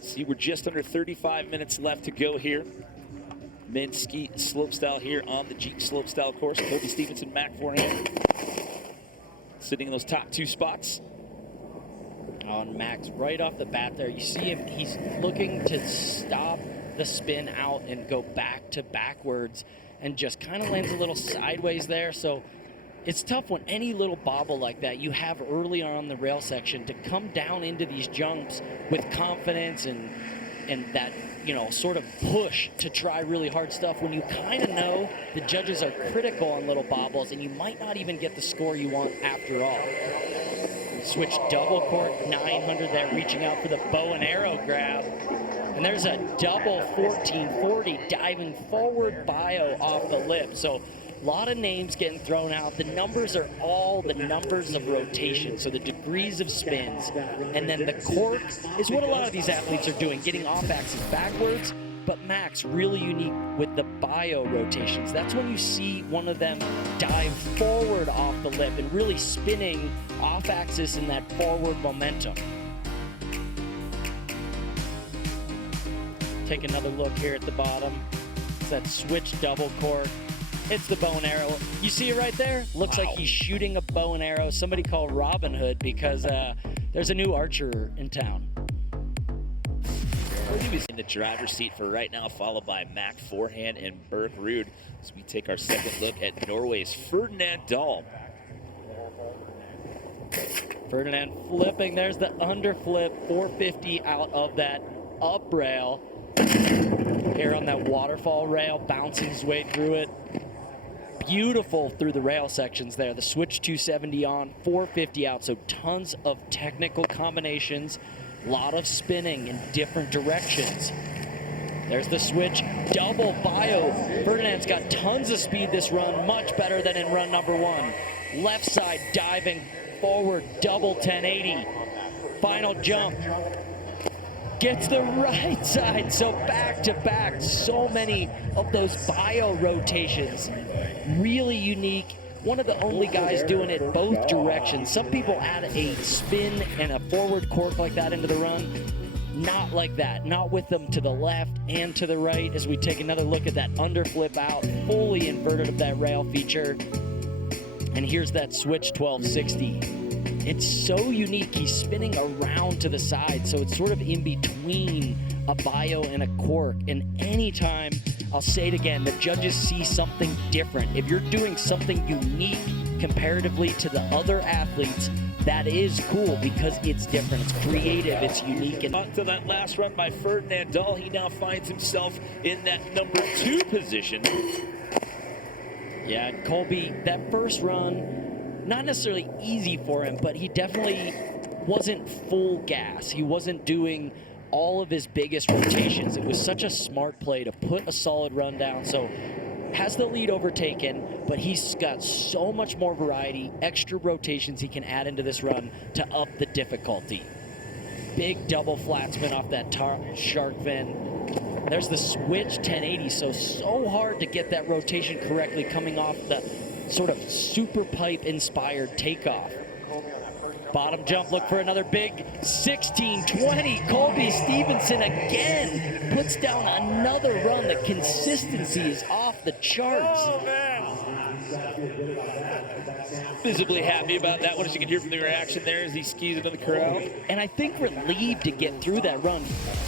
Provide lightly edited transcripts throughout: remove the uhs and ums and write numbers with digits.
See, we're just under 35 minutes left to go here. Men's ski slopestyle here on the Jeep Slopestyle course. Colby Stevenson, Mac forehand, sitting in those top two spots. On Max, right off the bat there, you see him, he's looking to stop the spin out and go back to backwards and just kind of lands a little sideways there. So it's tough when any little bobble like that you have early on the rail section to come down into these jumps with confidence and that, you know, sort of push to try really hard stuff when you kind of know the judges are critical on little bobbles and you might not even get the score you want after all. Switch double cork 900 there, reaching out for the bow and arrow grab. And there's a double 1440 diving forward bio off the lip. So a lot of names getting thrown out. The numbers are all the numbers of rotation, so the degrees of spins. And then the cork is what a lot of these athletes are doing, getting off axis backwards. But Max, really unique with the bio rotations. That's when you see one of them dive forward off the lip and really spinning off axis in that forward momentum. Take another look here at the bottom. It's that switch double cork. It's the bow and arrow. You see it right there? Looks like he's shooting a bow and arrow. Somebody call Robin Hood because there's a new archer in town. He's in the driver's seat for right now, followed by Mac forehand and Burke Ruud. As we take our second look at Norway's Ferdinand Dahl. Ferdinand flipping. There's the underflip 450 out of that up rail. Here on that waterfall rail, bouncing his way through it. Beautiful through the rail sections there. The switch 270 on, 450 out. So tons of technical combinations. A lot of spinning in different directions. There's the switch, double bio. Ferdinand's got tons of speed this run, much better than in run number one. Left side diving forward, double 1080. Final jump. Gets the right side, so back to back. So many of those bio rotations. Really unique. One of the only guys doing it both directions. Some people add a spin and a forward cork like that into the run. Not like that. Not with them to the left and to the right as we take another look at that underflip out, fully inverted of that rail feature. And here's that switch 1260. It's so unique. He's spinning around to the side, so it's sort of in between a bio and a cork. And anytime, I'll say it again, the judges see something different. If you're doing something unique comparatively to the other athletes, that is cool because it's different, it's creative, it's unique. And on to that last run by Ferdinand Dahl, he now finds himself in that number 2 position. Yeah, Colby, that first run, not necessarily easy for him, but he definitely wasn't full gas. He wasn't doing all of his biggest rotations. It was such a smart play to put a solid run down. So has the lead overtaken, but he's got so much more variety, extra rotations he can add into this run to up the difficulty. Big double flat spin off that shark fin. There's the switch 1080, so hard to get that rotation correctly coming off the sort of super pipe inspired takeoff. Bottom jump, look for another big 1620. Colby Stevenson again puts down another run. The consistency is off the charts. Oh, man. Visibly happy about that one, as you can hear from the reaction there as he skis into the crowd. And I think relieved to get through that run.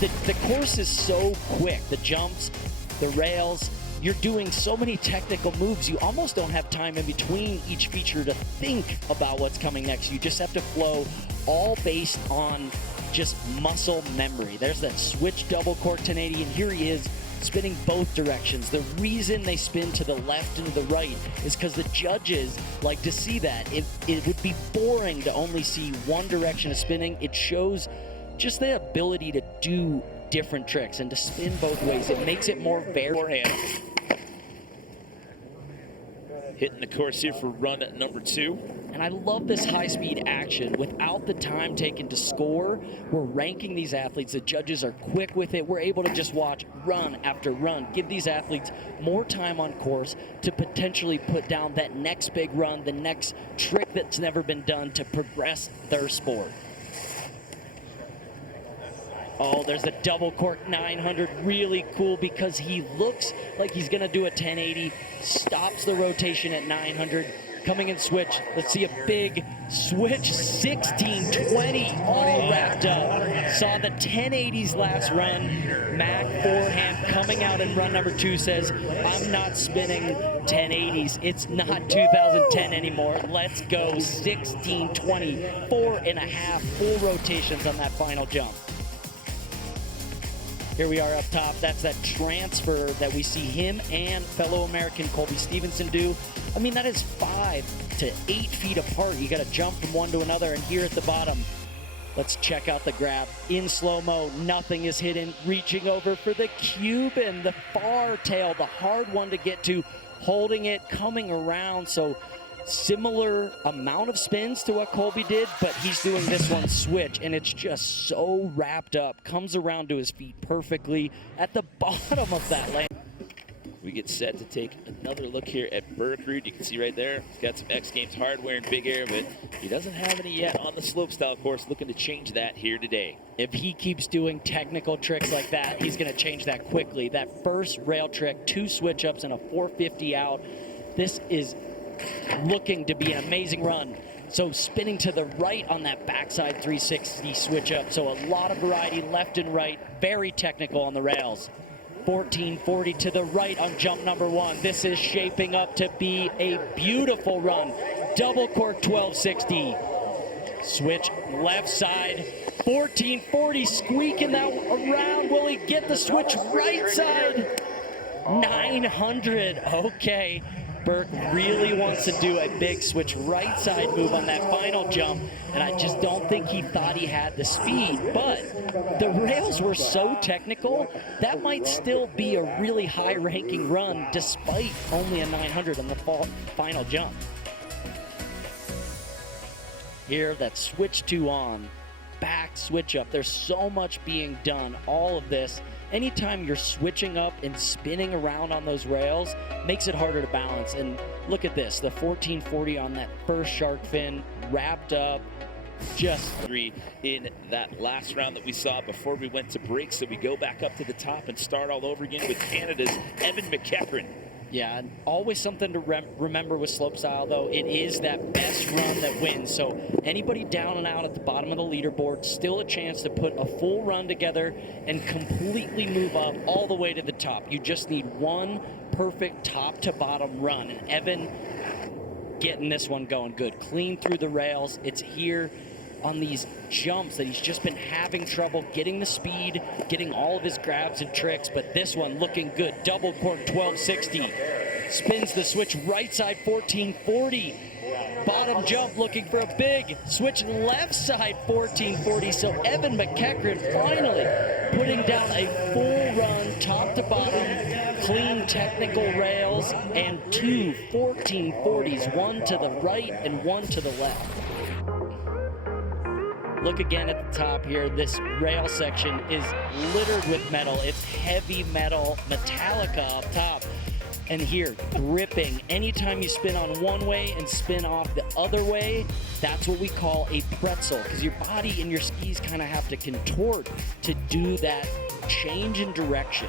The course is so quick. The jumps, the rails, you're doing so many technical moves, you almost don't have time in between each feature to think about what's coming next. You just have to flow, all based on just muscle memory. There's that switch double cork 1080, and here he is spinning both directions. The reason they spin to the left and the right is because the judges like to see that. It would be boring to only see one direction of spinning. It shows just the ability to do different tricks and to spin both ways. It makes it more varied. Hitting the course here for run at number 2. And I love this high-speed action. Without the time taken to score, we're ranking these athletes. The judges are quick with it. We're able to just watch run after run, give these athletes more time on course to potentially put down that next big run, the next trick that's never been done to progress their sport. Oh, there's a double cork 900. Really cool because he looks like he's going to do a 1080. Stops the rotation at 900. Coming in switch. Let's see a big switch. 1620. All wrapped up. Saw the 1080s last run. Mac forehand coming out in run number 2 says, I'm not spinning 1080s. It's not 2010 anymore. Let's go. 1620. 4.5 full rotations on that final jump. Here we are up top. That's that transfer that we see him and fellow American Colby Stevenson do. I mean, that is 5 to 8 feet apart. You got to jump from one to another. And here at the bottom, let's check out the grab. In slow-mo, nothing is hidden. Reaching over for the Cuban, the far tail, the hard one to get to. Holding it, coming around. So similar amount of spins to what Colby did, but he's doing this one switch, and it's just so wrapped up. Comes around to his feet perfectly at the bottom of that lane. We get set to take another look here at Berkrud. You can see right there, he's got some X Games hardware in big air, but he doesn't have any yet on the slopestyle course. Looking to change that here today. If he keeps doing technical tricks like that, he's going to change that quickly. That first rail trick, 2 switch ups and a 450 out. This is looking to be an amazing run. So spinning to the right on that backside 360 switch up. So a lot of variety left and right. Very technical on the rails. 1440 to the right on jump number 1. This is shaping up to be a beautiful run. Double cork 1260. Switch left side. 1440 squeaking that around. Will he get the switch right side? 900. Okay. Burke really wants to do a big switch right side move on that final jump, and I just don't think he thought he had the speed, but the rails were so technical, that might still be a really high ranking run despite only a 900 on the final jump. Here, that switch 2 on, back switch up. There's so much being done, all of this. Anytime you're switching up and spinning around on those rails, makes it harder to balance. And look at this, the 1440 on that first shark fin, wrapped up, just 3 in that last round that we saw before we went to break. So we go back up to the top and start all over again with Canada's Evan McEachran. Yeah, and always something to remember with slopestyle, though. It is that best run that wins. So anybody down and out at the bottom of the leaderboard, still a chance to put a full run together and completely move up all the way to the top. You just need one perfect top to bottom run. And Evan getting this one going good. Clean through the rails. It's here on these jumps that he's just been having trouble getting the speed, getting all of his grabs and tricks, but this one looking good. Double cork 1260. Spins the switch right side 1440. Bottom jump looking for a big switch left side 1440. So Evan McEachran finally putting down a full run top to bottom, clean technical rails, and 2 1440s, one to the right and one to the left. Look again at the top here. This rail section is littered with metal. It's heavy metal, Metallica up top. And here, gripping. Anytime you spin on one way and spin off the other way, that's what we call a pretzel, because your body and your skis kind of have to contort to do that change in direction.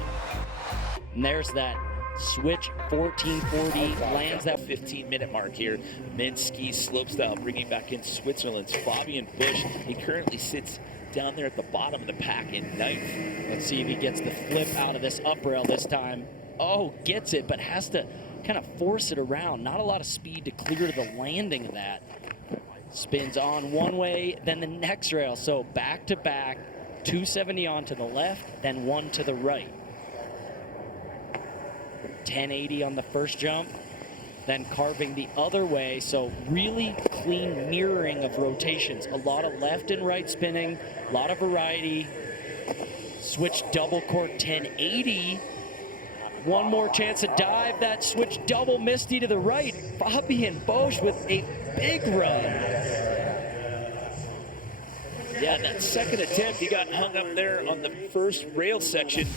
And there's that switch 1440, lands that 15-minute mark here. Men's ski slopestyle bringing back in Switzerland's Fabian Busch. He currently sits down there at the bottom of the pack in 9th. Let's see if he gets the flip out of this up rail this time. Oh, gets it, but has to kind of force it around. Not a lot of speed to clear the landing of that. Spins on one way, then the next rail. So back to back, 270 on to the left, then one to the right. 1080 on the first jump, then carving the other way. So really clean mirroring of rotations. A lot of left and right spinning, a lot of variety. Switch double cork 1080. One more chance to dive. That switch double misty to the right. Fabian Busch with a big run. Yeah, that second attempt, he got hung up there on the first rail section.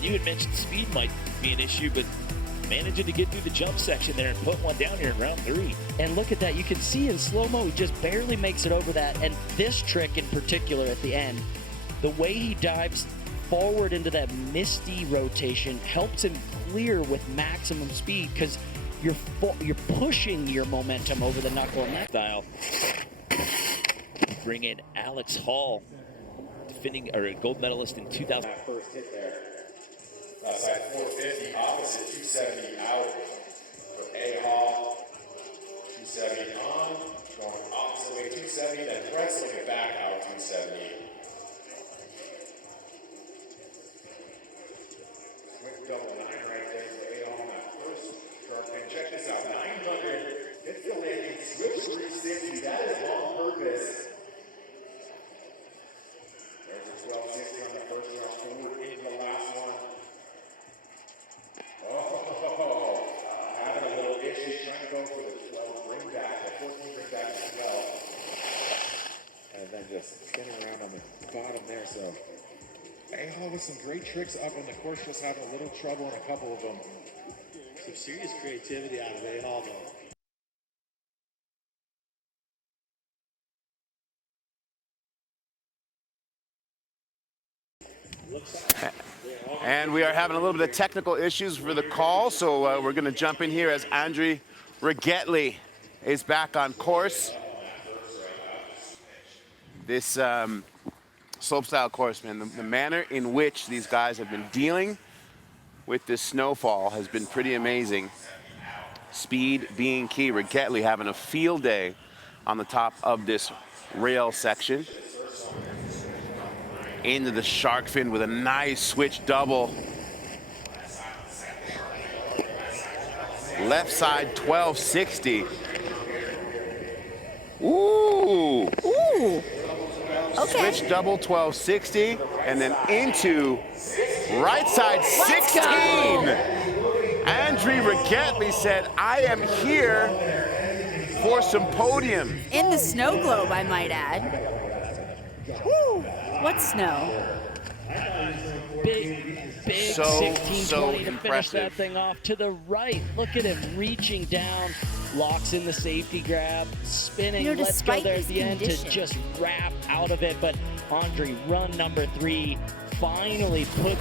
You had mentioned speed might be an issue, but managing to get through the jump section there and put one down here in round 3. And look at that. You can see in slow-mo, he just barely makes it over that. And this trick in particular at the end, the way he dives forward into that misty rotation helps him clear with maximum speed because you're pushing your momentum over the knuckle and that style. Bring in Alex Hall, defending or a gold medalist in 2000. That first hit there. Outside 450, opposite 270 out for A Hall. 270 on, going opposite way 270, then wrestling it back out 270. Quick double 9 right there for A Hall on that first sharp pin. Check this out, 900. It's the landing, switch 360. That is on purpose. There's a 1260 on the first round, forward into the last one. Oh, having a little issue, trying to go for the 12 bring back, the 14 bring back as well. And then just spinning around on the bottom there, so. A-Hall with some great tricks up on the course, just having a little trouble in a couple of them. Some serious creativity out of A-Hall though. And we are having a little bit of technical issues for the call, so we're going to jump in here as Andre Rigetli is back on course. This slopestyle course, man, the manner in which these guys have been dealing with this snowfall has been pretty amazing. Speed being key. Rigetli having a field day on the top of this rail section. Into the shark fin with a nice switch double. Left side 1260. Ooh. Ooh. Okay. Switch double 1260 and then into right side 16. Andre Rigetli said, I am here for some podium. In the snow globe, I might add. Woo. What snow? big So 16-20 to finish impressive. that thing off to the right. Look at him reaching down, locks in the safety grab, spinning. You know, Let's go despite there at this the end to condition. just wrap out of it. But Andre, run number 3, finally put